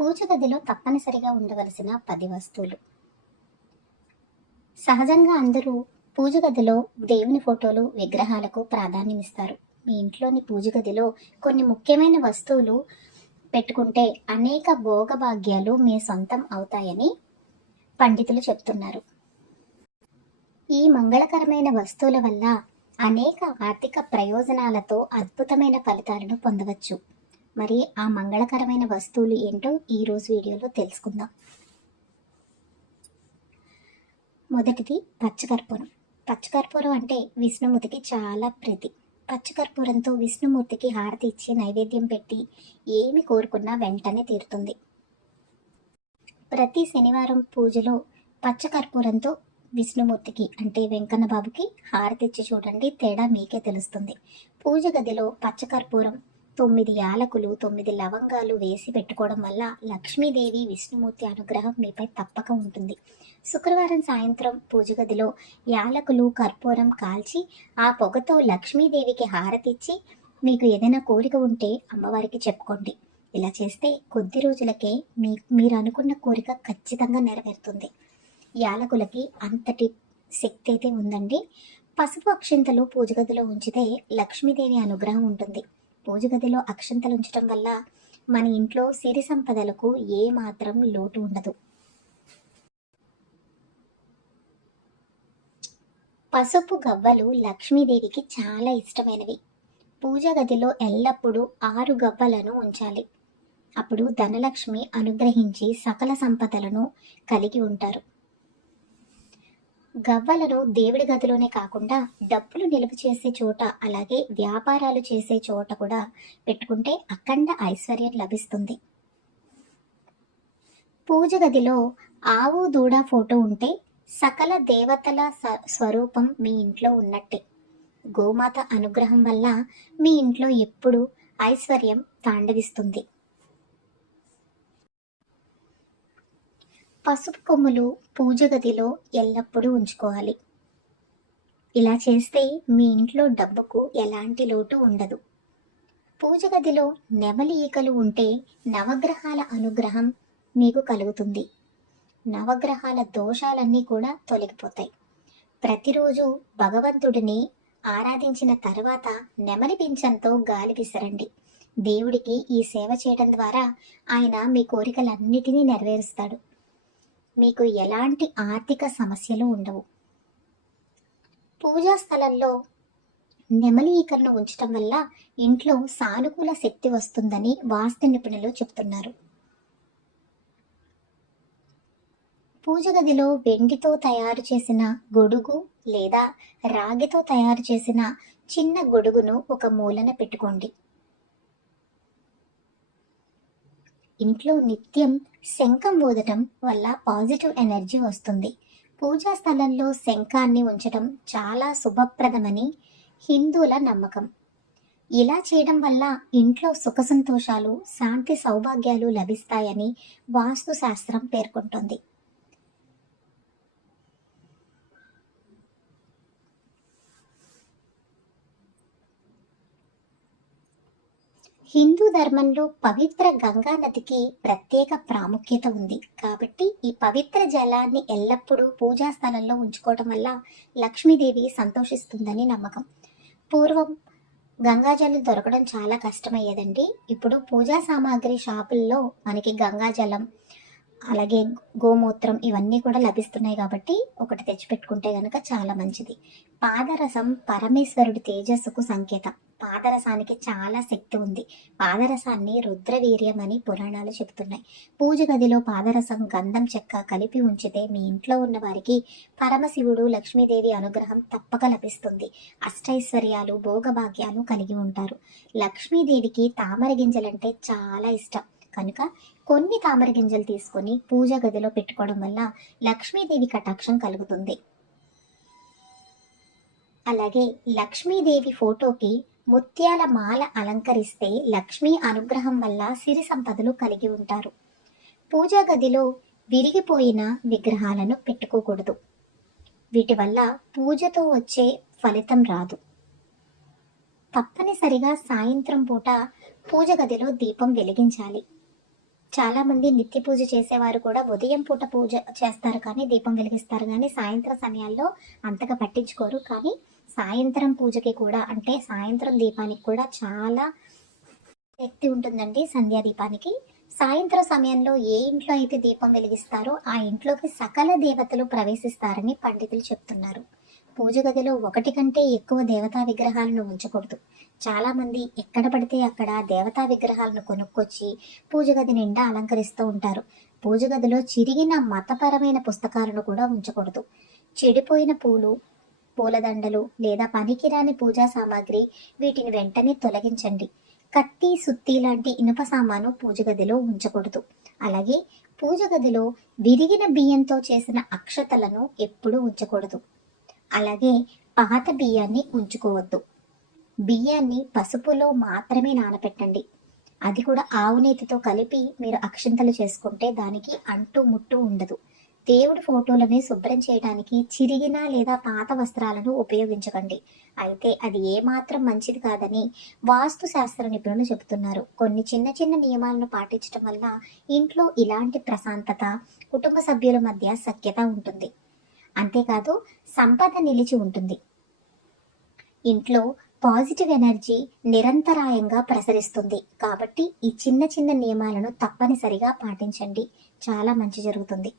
పూజ గదిలో తప్పనిసరిగా ఉండవలసిన పది వస్తువులు. సహజంగా అందరూ పూజ గదిలో దేవుని ఫోటోలు విగ్రహాలకు ప్రాధాన్యమిస్తారు. మీ ఇంట్లోని పూజ గదిలో కొన్ని ముఖ్యమైన వస్తువులు పెట్టుకుంటే అనేక భోగభాగ్యాలు మీ సొంతం అవుతాయని పండితులు చెప్తున్నారు. ఈ మంగళకరమైన వస్తువుల వల్ల అనేక ఆర్థిక ప్రయోజనాలతో అద్భుతమైన ఫలితాలను పొందవచ్చు. మరి ఆ మంగళకరమైన వస్తువులు ఏంటో ఈరోజు వీడియోలో తెలుసుకుందాం. మొదటిది పచ్చకర్పూరం. పచ్చకర్పూరం అంటే విష్ణుమూర్తికి చాలా ప్రీతి. పచ్చకర్పూరంతో విష్ణుమూర్తికి హారతి ఇచ్చి నైవేద్యం పెట్టి ఏమి కోరుకున్నా వెంటనే తీరుతుంది. ప్రతి శనివారం పూజలో పచ్చకర్పూరంతో విష్ణుమూర్తికి అంటే వెంకన్న బాబుకి హారతి ఇచ్చి చూడండి తేడా మీకే తెలుస్తుంది. పూజ గదిలో పచ్చకర్పూరం తొమ్మిది యాలకులు తొమ్మిది లవంగాలు వేసి పెట్టుకోవడం వల్ల లక్ష్మీదేవి విష్ణుమూర్తి అనుగ్రహం మీపై తప్పక ఉంటుంది. శుక్రవారం సాయంత్రం పూజ గదిలో యాలకులు కర్పూరం కాల్చి ఆ పొగతో లక్ష్మీదేవికి హారతిచ్చి మీకు ఏదైనా కోరిక ఉంటే అమ్మవారికి చెప్పుకోండి. ఇలా చేస్తే కొద్ది రోజులకే మీ మీరు అనుకున్న కోరిక ఖచ్చితంగా నెరవేరుతుంది. యాలకులకి అంతటి శక్తి అయితే ఉందండి. పసుపు అక్షింతలు పూజ గదిలో ఉంచితే లక్ష్మీదేవి అనుగ్రహం ఉంటుంది. పూజ గదిలో అక్షంతలు ఉంచడం వల్ల మన ఇంట్లో సిరి సంపదలకు ఏ మాత్రం లోటు ఉండదు. పసుపు గవ్వలు లక్ష్మీదేవికి చాలా ఇష్టమైనవి. పూజ గదిలో ఎల్లప్పుడూ ఆరు గవ్వలను ఉంచాలి. అప్పుడు ధనలక్ష్మి అనుగ్రహించి సకల సంపదలను కలిగి ఉంటారు. గవ్వలను దేవుడి గదిలోనే కాకుండా డబ్బులు నిలువ చేసే చోట అలాగే వ్యాపారాలు చేసే చోట కూడా పెట్టుకుంటే అఖండ ఐశ్వర్యం లభిస్తుంది. పూజ గదిలో ఆవు దూడ ఫోటో ఉంటే సకల దేవతల స్వరూపం మీ ఇంట్లో ఉన్నట్టే. గోమాత అనుగ్రహం వల్ల మీ ఇంట్లో ఎప్పుడూ ఐశ్వర్యం తాండవిస్తుంది. పసుపు కొమ్ములు పూజ గదిలో ఎల్లప్పుడూ ఉంచుకోవాలి. ఇలా చేస్తే మీ ఇంట్లో డబ్బుకు ఎలాంటి లోటు ఉండదు. పూజ గదిలో నెమలి ఈకలు ఉంటే నవగ్రహాల అనుగ్రహం మీకు కలుగుతుంది. నవగ్రహాల దోషాలన్నీ కూడా తొలగిపోతాయి. ప్రతిరోజు భగవంతుడిని ఆరాధించిన తర్వాత నెమలి పింఛంతో గాలి విసరండి. దేవుడికి ఈ సేవ చేయడం ద్వారా ఆయన మీ కోరికలన్నిటినీ నెరవేరుస్తాడు. మీకు ఎలాంటి ఆర్థిక సమస్యలు ఉండవు. పూజా స్థలంలో నెమలి ఈకలను ఉంచటం వల్ల ఇంట్లో సానుకూల శక్తి వస్తుందని వాస్తు నిపుణులు చెప్తున్నారు. పూజ గదిలో వెండితో తయారు చేసిన గొడుగు లేదా రాగితో తయారు చేసిన చిన్న గొడుగును ఒక మూలన పెట్టుకోండి. ఇంట్లో నిత్యం శంఖం ఊదటం వల్ల పాజిటివ్ ఎనర్జీ వస్తుంది. పూజా స్థలంలో శంఖాన్ని ఉంచటం చాలా శుభప్రదమని హిందువుల నమ్మకం. ఇలా చేయడం వల్ల ఇంట్లో సుఖ సంతోషాలు శాంతి సౌభాగ్యాలు లభిస్తాయని వాస్తు శాస్త్రం పేర్కొంటుంది. హిందూ ధర్మంలో పవిత్ర గంగా నదికి ప్రత్యేక ప్రాముఖ్యత ఉంది. కాబట్టి ఈ పవిత్ర జలాన్ని ఎల్లప్పుడూ పూజా స్థలంలో ఉంచుకోవడం వల్ల లక్ష్మీదేవి సంతోషిస్తుందని నమ్మకం. పూర్వం గంగాజలం దొరకడం చాలా కష్టమయ్యేదండి. ఇప్పుడు పూజా సామాగ్రి షాపుల్లో మనకి గంగాజలం అలాగే గోమూత్రం ఇవన్నీ కూడా లభిస్తున్నాయి కాబట్టి ఒకటి తెచ్చిపెట్టుకుంటే కనుక చాలా మంచిది. పాదరసం పరమేశ్వరుడి తేజస్సుకు సంకేతం. పాదరసానికి చాలా శక్తి ఉంది. పాదరసాన్ని రుద్రవీర్యం అని పురాణాలు చెబుతున్నాయి పూజ గదిలో పాదరసం గంధం చెక్క కలిపి ఉంచితే మీ ఇంట్లో ఉన్న వారికి పరమశివుడు లక్ష్మీదేవి అనుగ్రహం తప్పక లభిస్తుంది. అష్టైశ్వర్యాలు భోగభాగ్యాలు కలిగి ఉంటారు. లక్ష్మీదేవికి తామర గింజలంటే చాలా ఇష్టం. కనుక కొన్ని తామర గింజలు తీసుకొని పూజ గదిలో పెట్టుకోవడం వల్ల లక్ష్మీదేవి కటాక్షం కలుగుతుంది. అలాగే లక్ష్మీదేవి ఫోటోకి ముత్యాల మాల అలంకరిస్తే లక్ష్మీ అనుగ్రహం వల్ల సిరి సంపదలు కలిగి ఉంటారు. పూజా గదిలో విరిగిపోయిన విగ్రహాలను పెట్టుకోకూడదు. వీటి వల్ల పూజతో వచ్చే ఫలితం రాదు. తప్పనిసరిగా సాయంత్రం పూట పూజ గదిలో దీపం వెలిగించాలి. చాలా మంది నిత్య పూజ చేసేవారు కూడా ఉదయం పూట పూజ చేస్తారు కానీ దీపం వెలిగిస్తారు కానీ సాయంత్రం సమయాల్లో అంతగా పట్టించుకోరు. కానీ సాయంత్రం పూజకి కూడా అంటే సాయంత్రం దీపానికి కూడా చాలా శక్తి ఉంటుందండి సంధ్యా దీపానికి. సాయంత్రం సమయంలో ఏ ఇంట్లో అయితే దీపం వెలిగిస్తారో ఆ ఇంట్లోకి సకల దేవతలు ప్రవేశిస్తారని పండితులు చెప్తున్నారు. పూజ గదిలో ఒకటి కంటే ఎక్కువ దేవతా విగ్రహాలను ఉంచకూడదు. చాలామంది ఎక్కడ పడితే అక్కడ దేవతా విగ్రహాలను కొనుక్కొచ్చి పూజ గది నిండా అలంకరిస్తూ ఉంటారు. పూజ గదిలో చిరిగిన మతపరమైన పుస్తకాలను కూడా ఉంచకూడదు. చెడిపోయిన పూలు పూలదండలు లేదా పనికిరాని పూజా సామాగ్రి వీటిని వెంటనే తొలగించండి. కత్తి సుత్తి లాంటి ఇనుప సామాను పూజ గదిలో ఉంచకూడదు. అలాగే పూజ గదిలో విరిగిన బియ్యంతో చేసిన అక్షతలను ఎప్పుడూ ఉంచకూడదు. అలాగే పాత బియ్యాన్ని ఉంచుకోవద్దు. బియ్యాన్ని పసుపులో మాత్రమే నానపెట్టండి. అది కూడా ఆవు నేతితో కలిపి మీరు అక్షింతలు చేసుకుంటే దానికి అంటు ముట్టు ఉండదు. దేవుడి ఫోటోలని శుభ్రం చేయడానికి చిరిగిన లేదా పాత వస్త్రాలను ఉపయోగించకండి. అయితే అది ఏమాత్రం మంచిది కాదని వాస్తు శాస్త్ర నిపుణులు చెబుతున్నారు. కొన్ని చిన్న చిన్న నియమాలను పాటించడం వల్ల ఇంట్లో ఇలాంటి ప్రశాంతత కుటుంబ సభ్యుల మధ్య సఖ్యత ఉంటుంది. అంతేకాదు సంపద నిలిచి ఉంటుంది. ఇంట్లో పాజిటివ్ ఎనర్జీ నిరంతరాయంగా ప్రసరిస్తుంది. కాబట్టి ఈ చిన్న చిన్న నియమాలను తప్పనిసరిగా పాటించండి. చాలా మంచి జరుగుతుంది.